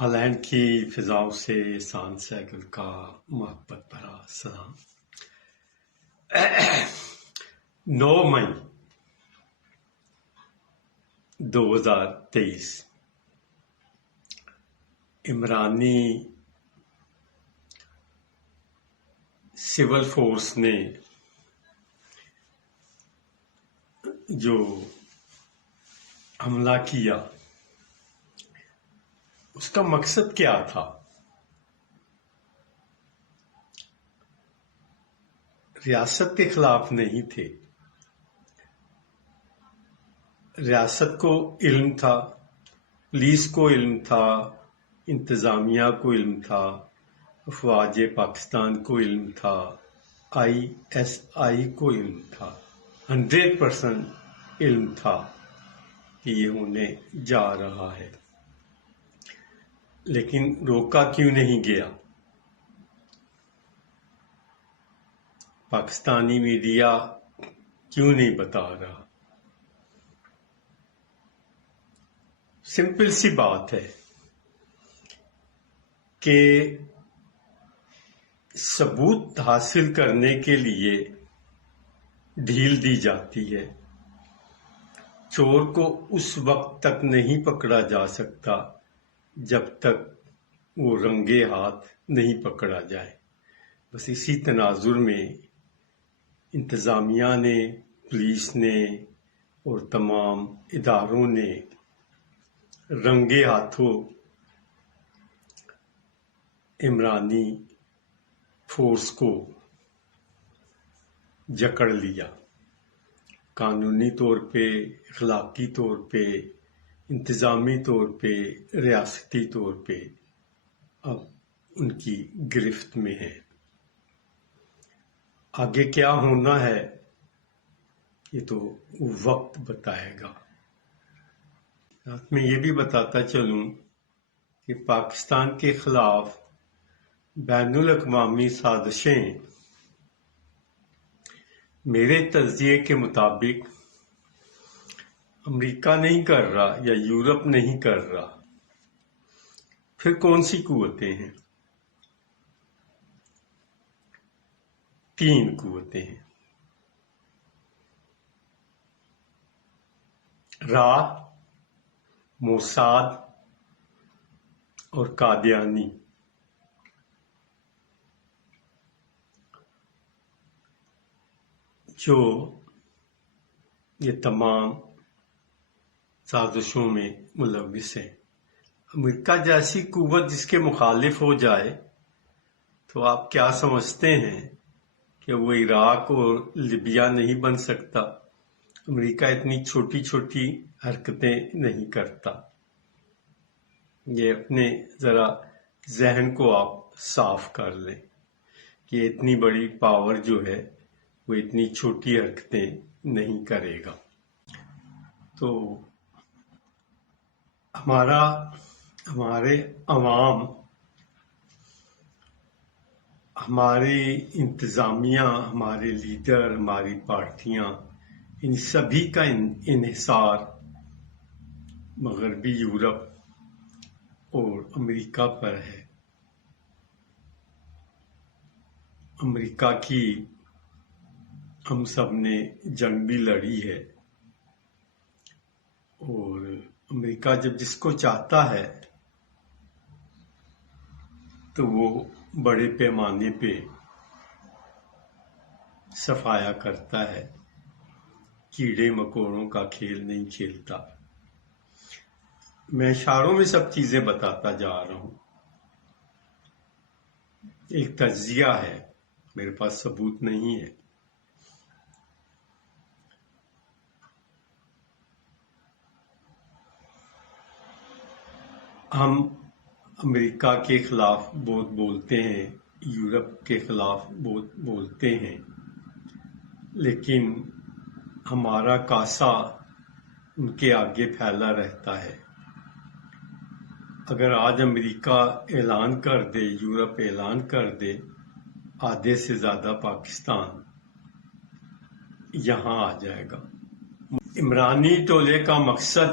Holland کی فضاؤں سے احسان سہگل کا محبت بھرا سلام۔ 9 مئی 2023 عمرانی سول فورس نے جو حملہ کیا اس کا مقصد کیا تھا؟ ریاست کے خلاف نہیں تھے، ریاست کو علم تھا، پولیس کو علم تھا، انتظامیہ کو علم تھا، افواج پاکستان کو علم تھا، ISI کو علم تھا، 100% علم تھا کہ یہ ہونے جا رہا ہے، لیکن روکا کیوں نہیں گیا؟ پاکستانی میڈیا کیوں نہیں بتا رہا؟ سمپل سی بات ہے کہ ثبوت حاصل کرنے کے لیے ڈھیل دی جاتی ہے۔ چور کو اس وقت تک نہیں پکڑا جا سکتا جب تک وہ رنگے ہاتھ نہیں پکڑا جائے۔ بس اسی تناظر میں انتظامیہ نے، پولیس نے اور تمام اداروں نے رنگے ہاتھوں عمرانی فورس کو جکڑ لیا۔ قانونی طور پہ، اخلاقی طور پہ، انتظامی طور پہ، ریاستی طور پہ اب ان کی گرفت میں ہے۔ آگے کیا ہونا ہے یہ تو وقت بتائے گا۔ میں یہ بھی بتاتا چلوں کہ پاکستان کے خلاف بین الاقوامی سازشیں میرے تجزیے کے مطابق امریکہ نہیں کر رہا یا یورپ نہیں کر رہا، پھر کون سی قوتیں ہیں؟ 3 قوتیں ہیں: را، موساد اور قادیانی۔ جو یہ تمام سازشوں میں ملوث ہیں۔ امریکہ جیسی قوت جس کے مخالف ہو جائے تو آپ کیا سمجھتے ہیں کہ وہ عراق اور لیبیا نہیں بن سکتا؟ امریکہ اتنی چھوٹی چھوٹی حرکتیں نہیں کرتا۔ یہ اپنے ذرا ذہن کو آپ صاف کر لیں کہ اتنی بڑی پاور جو ہے وہ اتنی چھوٹی حرکتیں نہیں کرے گا۔ تو ہمارے عوام، ہماری انتظامیہ، ہمارے لیڈر، ہماری پارٹیاں، ان سبھی کا انحصار مغربی یورپ اور امریکہ پر ہے۔ امریکہ کی ہم سب نے جنگ بھی لڑی ہے، اور امریکہ جب جس کو چاہتا ہے تو وہ بڑے پیمانے پہ صفایا کرتا ہے، کیڑے مکوڑوں کا کھیل نہیں کھیلتا۔ میں اشاروں میں سب چیزیں بتاتا جا رہا ہوں، ایک تجزیہ ہے، میرے پاس ثبوت نہیں ہے۔ ہم امریکہ کے خلاف بہت بولتے ہیں، یورپ کے خلاف بہت بولتے ہیں، لیکن ہمارا کاسا ان کے آگے پھیلا رہتا ہے۔ اگر آج امریکہ اعلان کر دے، یورپ اعلان کر دے، آدھے سے زیادہ پاکستان یہاں آ جائے گا۔ عمرانی ٹولے کا مقصد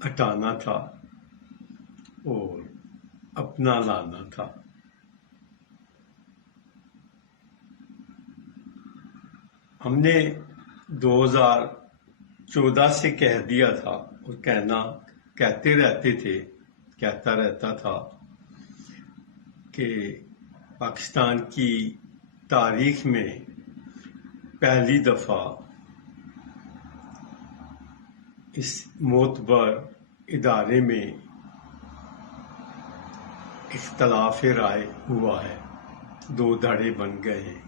ہٹانا تھا اور اپنا لانا تھا۔ ہم نے 2014 سے کہہ دیا تھا اور کہتا رہتا تھا کہ پاکستان کی تاریخ میں پہلی دفعہ اس معتبر ادارے میں اختلاف رائے ہوا ہے، 2 دھڑے بن گئے ہیں،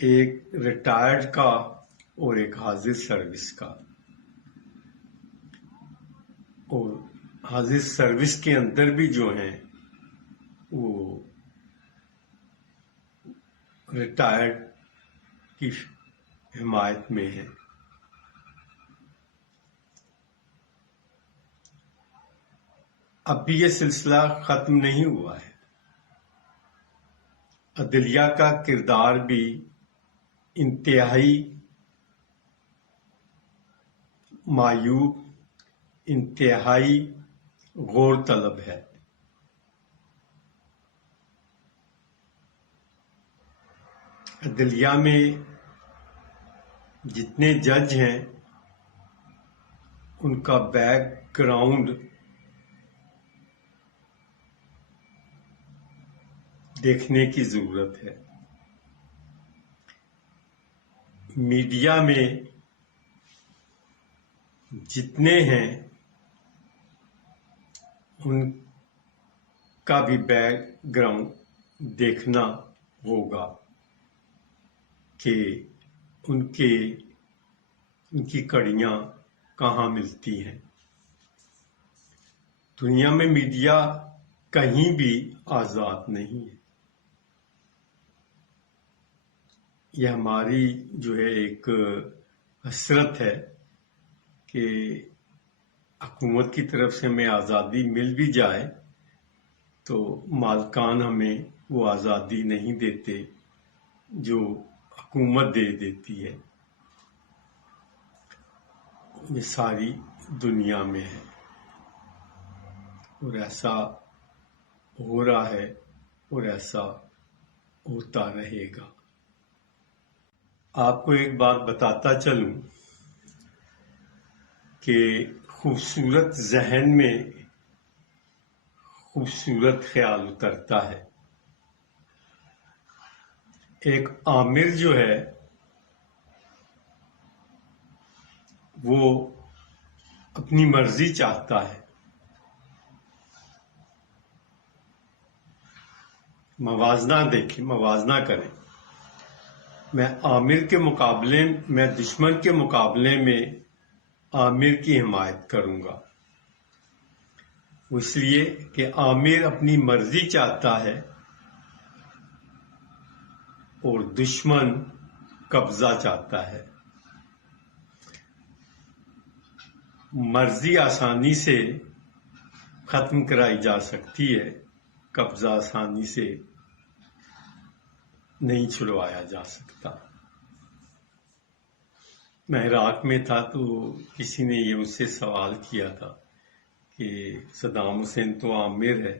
ایک ریٹائرڈ کا اور ایک حاضر سروس کا، اور حاضر سروس کے اندر بھی جو ہیں وہ ریٹائرڈ کی حمایت میں ہیں۔ اب بھی یہ سلسلہ ختم نہیں ہوا ہے۔ عدلیہ کا کردار بھی انتہائی معیوب، انتہائی غور طلب ہے۔ عدلیہ میں جتنے جج ہیں ان کا بیک گراؤنڈ دیکھنے کی ضرورت ہے۔ میڈیا میں جتنے ہیں ان کا بھی بیک گراؤنڈ دیکھنا ہوگا کہ ان کی کڑیاں کہاں ملتی ہیں۔ دنیا میں میڈیا کہیں بھی آزاد نہیں ہے۔ یہ ہماری جو ہے ایک حسرت ہے کہ حکومت کی طرف سے ہمیں آزادی مل بھی جائے تو مالکان ہمیں وہ آزادی نہیں دیتے جو حکومت دے دیتی ہے۔ یہ ساری دنیا میں ہے اور ایسا ہو رہا ہے اور ایسا ہوتا رہے گا۔ آپ کو ایک بات بتاتا چلوں کہ خوبصورت ذہن میں خوبصورت خیال اترتا ہے۔ ایک عامر جو ہے وہ اپنی مرضی چاہتا ہے، موازنہ دیکھیں، موازنہ کریں۔ میں دشمن کے مقابلے میں عامر کی حمایت کروں گا، اس لیے کہ عامر اپنی مرضی چاہتا ہے اور دشمن قبضہ چاہتا ہے۔ مرضی آسانی سے ختم کرائی جا سکتی ہے، قبضہ آسانی سے نہیں چھڑوایا جا سکتا۔ میں عراق میں تھا تو کسی نے یہ مجھ سے سوال کیا تھا کہ صدام حسین تو عامر ہے،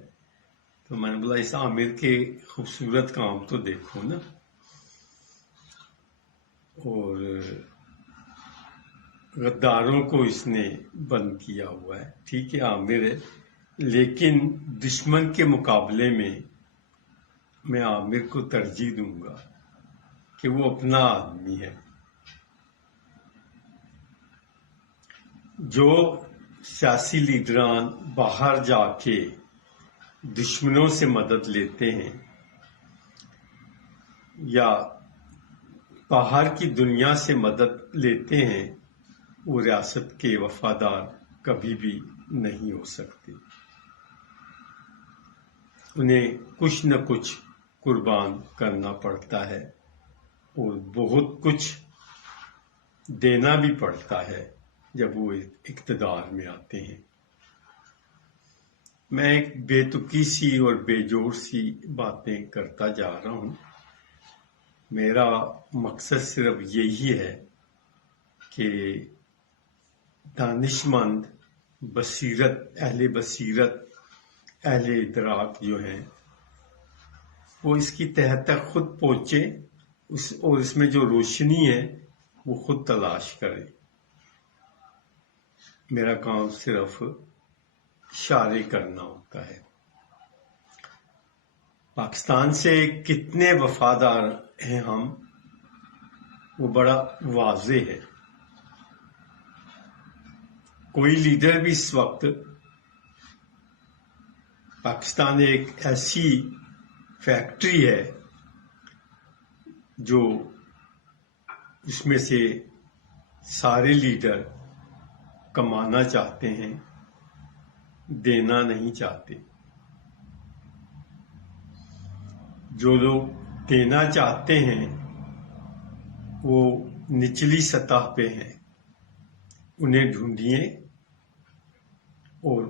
تو میں نے بولا اس عامر کے خوبصورت کام تو دیکھو نا، اور غداروں کو اس نے بند کیا ہوا ہے۔ ٹھیک ہے عامر ہے، لیکن دشمن کے مقابلے میں عامر کو ترجیح دوں گا کہ وہ اپنا آدمی ہے۔ جو سیاسی لیڈران باہر جا کے دشمنوں سے مدد لیتے ہیں یا باہر کی دنیا سے مدد لیتے ہیں، وہ ریاست کے وفادار کبھی بھی نہیں ہو سکتے۔ انہیں کچھ نہ کچھ قربان کرنا پڑتا ہے اور بہت کچھ دینا بھی پڑتا ہے جب وہ اقتدار میں آتے ہیں۔ میں ایک بے تکی سی اور بے جوڑ سی باتیں کرتا جا رہا ہوں۔ میرا مقصد صرف یہی ہے کہ دانشمند بصیرت اہل ادراک جو ہیں وہ اس کی تہہ تک خود پہنچے اور اس میں جو روشنی ہے وہ خود تلاش کرے. میرا کام صرف اشارے کرنا ہوتا ہے. پاکستان سے کتنے وفادار ہیں ہم، وہ بڑا واضح ہے. کوئی لیڈر بھی اس وقت پاکستان ایک ایسی فیکٹری ہے جو اس میں سے سارے لیڈر کمانا چاہتے ہیں، دینا نہیں چاہتے. جو لوگ دینا چاہتے ہیں وہ نچلی سطح پہ ہیں، انہیں ڈھونڈیے اور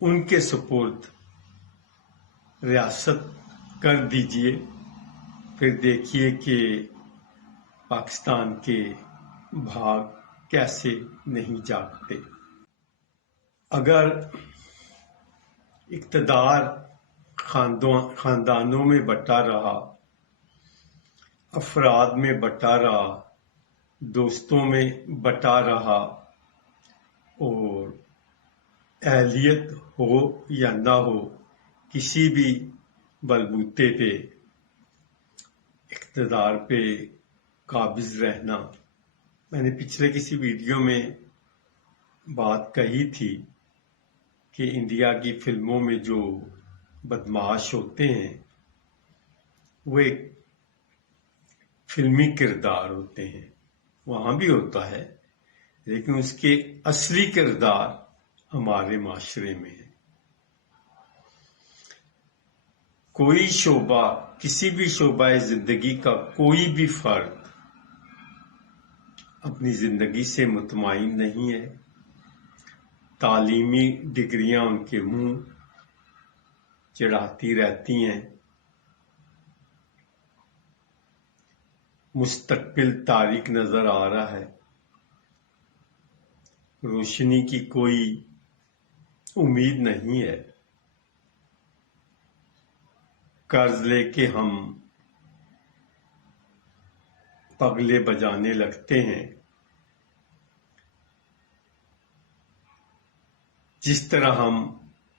ان کے سپرد ریاست کر دیجئے. پھر دیکھیے کہ پاکستان کے بھاگ کیسے نہیں جاگتے. اگر اقتدار خاندانوں میں بٹا رہا، افراد میں بٹا رہا، دوستوں میں بٹا رہا، اور اہلیت ہو یا نہ ہو کسی بھی بلبوتے پہ اقتدار پہ قابض رہنا. میں نے پچھلے کسی ویڈیو میں بات کہی تھی کہ انڈیا کی فلموں میں جو بدمعاش ہوتے ہیں وہ ایک فلمی کردار ہوتے ہیں. وہاں بھی ہوتا ہے لیکن اس کے اصلی کردار ہمارے معاشرے میں ہے. کوئی شعبہ، کسی بھی شعبہ زندگی کا کوئی بھی فرد اپنی زندگی سے مطمئن نہیں ہے. تعلیمی ڈگریاں ان کے منہ چڑھاتی رہتی ہیں، مستقبل تاریک نظر آ رہا ہے، روشنی کی کوئی امید نہیں ہے. قرض لے کے ہم پگلے بجانے لگتے ہیں. جس طرح ہم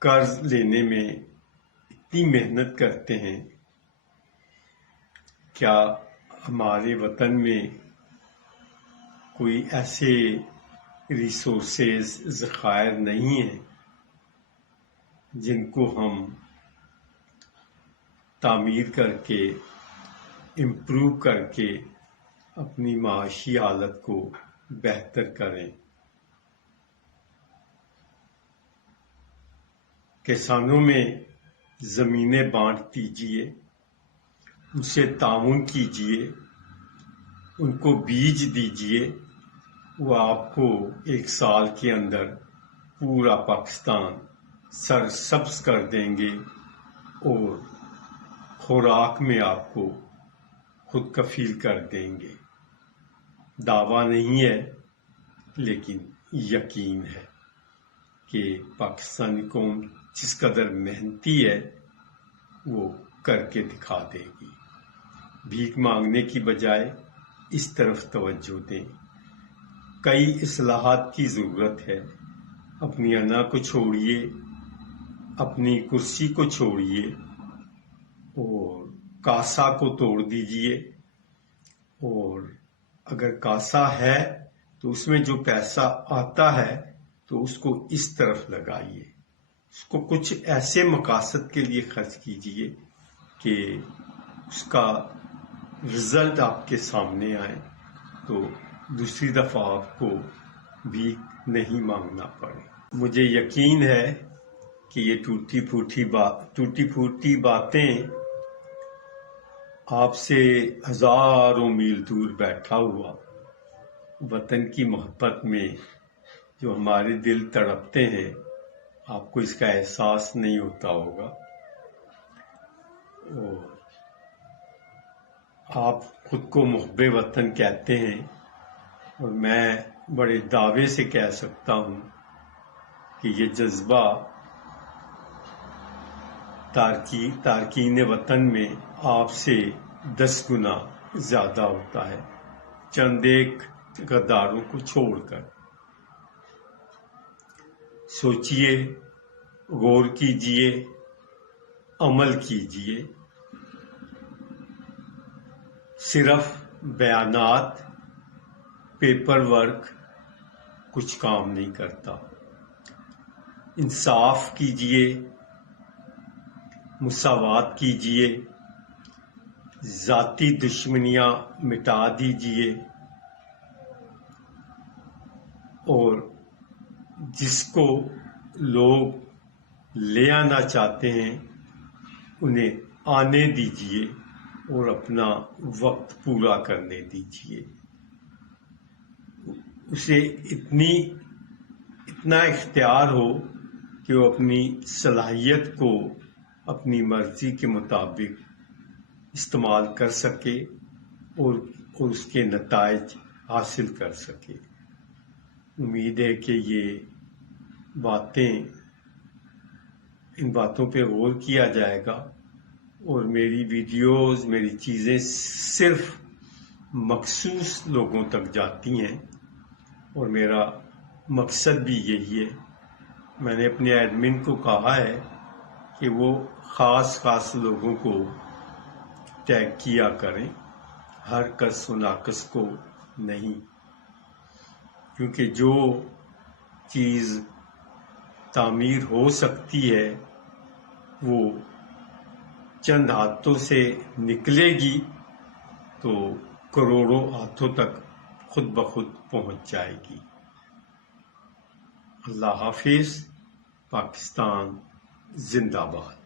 قرض لینے میں اتنی محنت کرتے ہیں، کیا ہمارے وطن میں کوئی ایسے ریسورسز، ذخائر نہیں ہیں جن کو ہم تعمیر کر کے، امپروو کر کے اپنی معاشی حالت کو بہتر کریں؟ کسانوں میں زمینیں بانٹ دیجیے، ان سے تعاون کیجیے، ان کو بیج دیجیے، وہ آپ کو 1 سال کے اندر پورا پاکستان سرسبز کر دیں گے اور خوراک میں آپ کو خود کفیل کر دیں گے. دعویٰ نہیں ہے لیکن یقین ہے کہ پاکستانی قوم جس قدر محنتی ہے وہ کر کے دکھا دے گی. بھیک مانگنے کی بجائے اس طرف توجہ دیں. کئی اصلاحات کی ضرورت ہے. اپنی انا کو چھوڑیے، اپنی کرسی کو چھوڑیے اور کاسا کو توڑ دیجیے. اور اگر کاسا ہے تو اس میں جو پیسہ آتا ہے تو اس کو اس طرف لگائیے، اس کو کچھ ایسے مقاصد کے لیے خرچ کیجیے کہ اس کا رزلٹ آپ کے سامنے آئے، تو دوسری دفعہ آپ کو بھی نہیں مانگنا پڑے. مجھے یقین ہے کہ یہ ٹوٹی پھوٹی باتیں آپ سے ہزاروں میل دور بیٹھا ہوا وطن کی محبت میں جو ہمارے دل تڑپتے ہیں، آپ کو اس کا احساس نہیں ہوتا ہوگا. اور آپ خود کو محب وطن کہتے ہیں، اور میں بڑے دعوے سے کہہ سکتا ہوں کہ یہ جذبہ تارکین وطن میں آپ سے 10 گنا زیادہ ہوتا ہے، چند ایک غداروں کو چھوڑ کر۔ سوچئے، غور کیجئے، عمل کیجئے۔ صرف بیانات، پیپر ورک کچھ کام نہیں کرتا۔ انصاف کیجئے، مساوات کیجئے، ذاتی دشمنیاں مٹا دیجئے، اور جس کو لوگ لے آنا چاہتے ہیں انہیں آنے دیجئے اور اپنا وقت پورا کرنے دیجئے۔ اسے اتنا اختیار ہو کہ وہ اپنی صلاحیت کو اپنی مرضی کے مطابق استعمال کر سکے اور اس کے نتائج حاصل کر سکے۔ امید ہے کہ ان باتوں پہ غور کیا جائے گا، اور میری ویڈیوز، میری چیزیں صرف مخصوص لوگوں تک جاتی ہیں، اور میرا مقصد بھی یہی ہے۔ میں نے اپنے ایڈمن کو کہا ہے کہ وہ خاص لوگوں کو ٹیگ کیا کریں، ہر کس و ناقص کو نہیں، کیونکہ جو چیز تعمیر ہو سکتی ہے وہ چند ہاتھوں سے نکلے گی تو کروڑوں ہاتھوں تک خود بخود پہنچ جائے گی۔ اللہ حافظ۔ پاکستان زندہ باد۔